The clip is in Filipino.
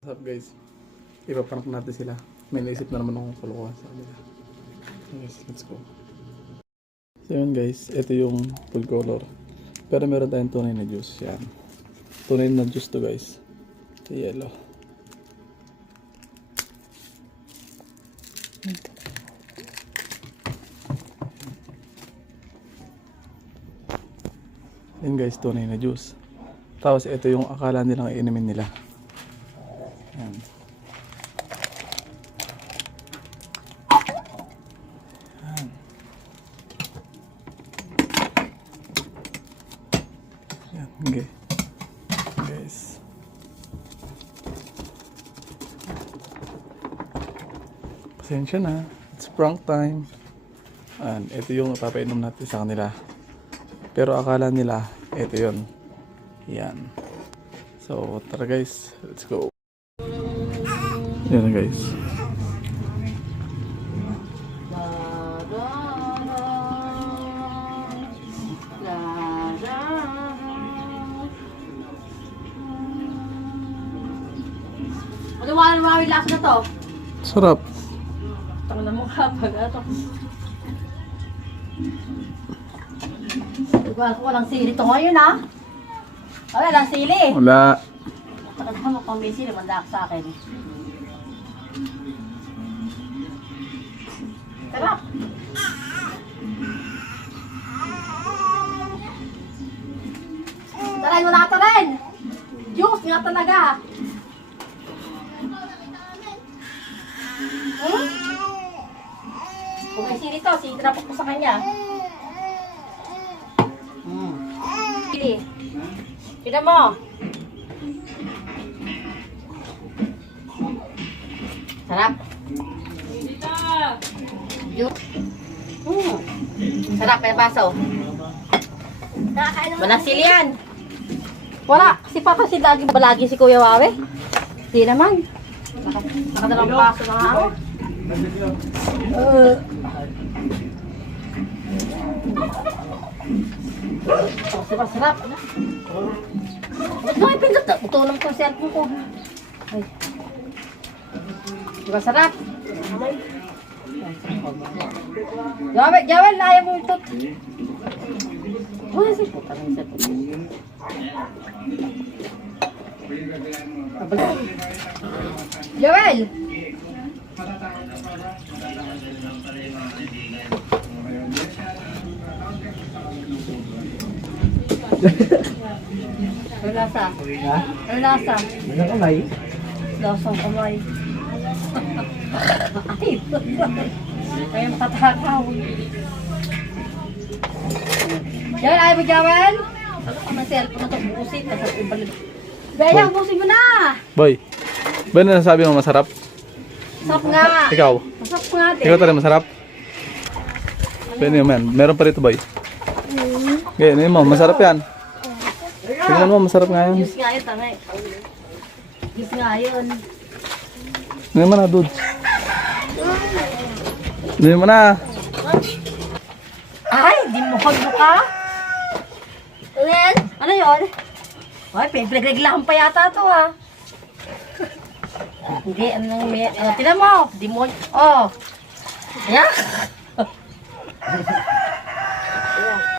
What's up guys? Ipaprank natin sila. May naisip na naman akong kalokohan sa kanila. Guys, let's go. So yun guys, ito yung full color. Pero meron tayong tunay na juice. Yan. Tunay na juice to guys. Ito yellow. Yan guys, tunay na juice. Tapos ito yung akala nilang iinumin nila. Yan. Yan. Okay. Guys. Pasensya na. It's prank time. And ito yung papainom natin sa kanila. Pero akala nila, ito yun. Yan. So, tara guys. Let's go. Yan na guys. Maliwanag na mga lasa na to. Sarap. Tangan na mukha pag ito. Diba, walang sili to ngayon ha? Walang sili. Wala. Takot mo kung may sili, manda sa akin. Sarap. Tarayin mo na ito rin. Juice nga talaga. Hmm? Kung may sili to, sinapok ko sa kanya. Sili. Tignan mo. Sarap. Juice. Sarap, may baso. Walang sili yan. Wala. Kasi si balagi si Kuya Wawe. Hindi naman. Nakadalang baso na nga ako. Diba sarap? Ba't mo ipindot na? Utulong ko yung cellphone ko. Ay. Diba sarap? Jawel, ayaw mo ito. Wala si puta ng cellphone. Jawel! Ano lasa? Ha? Ano lasa? Ano kamay? Lasang kamay. Ay, kayang tatakaw. Jawel, ayaw mo Jawel? Ano ka ng cellphone na ito? Busit. Bea, busin mo na! Boy. Boy, na nasabi mo masarap? Masarap nga. Ikaw? Masarap nga din. Ikaw talaga masarap? Pwede man. Meron pa rito boy. Okay, ano mo? Masarap yan. Tingnan mo, masarap nga yan. Juice nga yun, tangay. Juice nga yun. Tingnan mo na, dudes. Tingnan mo na. Ay, di mo ka? Ano yun? Ay, pinagreglahan pa yata ito ha. Hindi, tinan mo. Di mo, oh. Ayan.